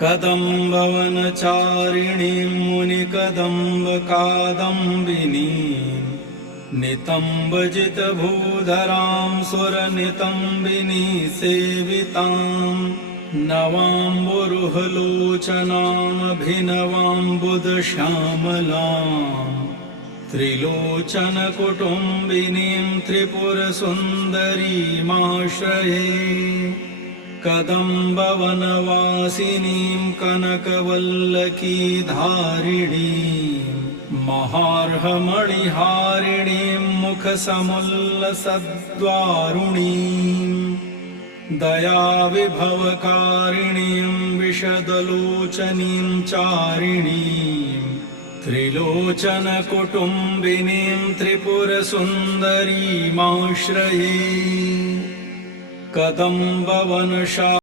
कदम्बवनचारिणीं मुनिकदम्बकादम्बिनीं नितम्बजितभूधरां सुरनितम्बिनी सेवितां नवाम्बुरुहलोचनामभिनवाम्बुदश्यामलां त्रिलोचनकुटुम्बिनीं त्रिपुरसुन्दरीमाश्रये कदम्बवनवासिनीं कनकवल्लकीधारिणीं महार्हमणिहारिणीं मुखसमुल्लसद्वारुणीं दयाविभवकारिणीं विशदलोचनीं चारिणीं त्रिलोचनकुटुम्बिनीं त्रिपुरसुन्दरीमाश्रये कदम्बवनशा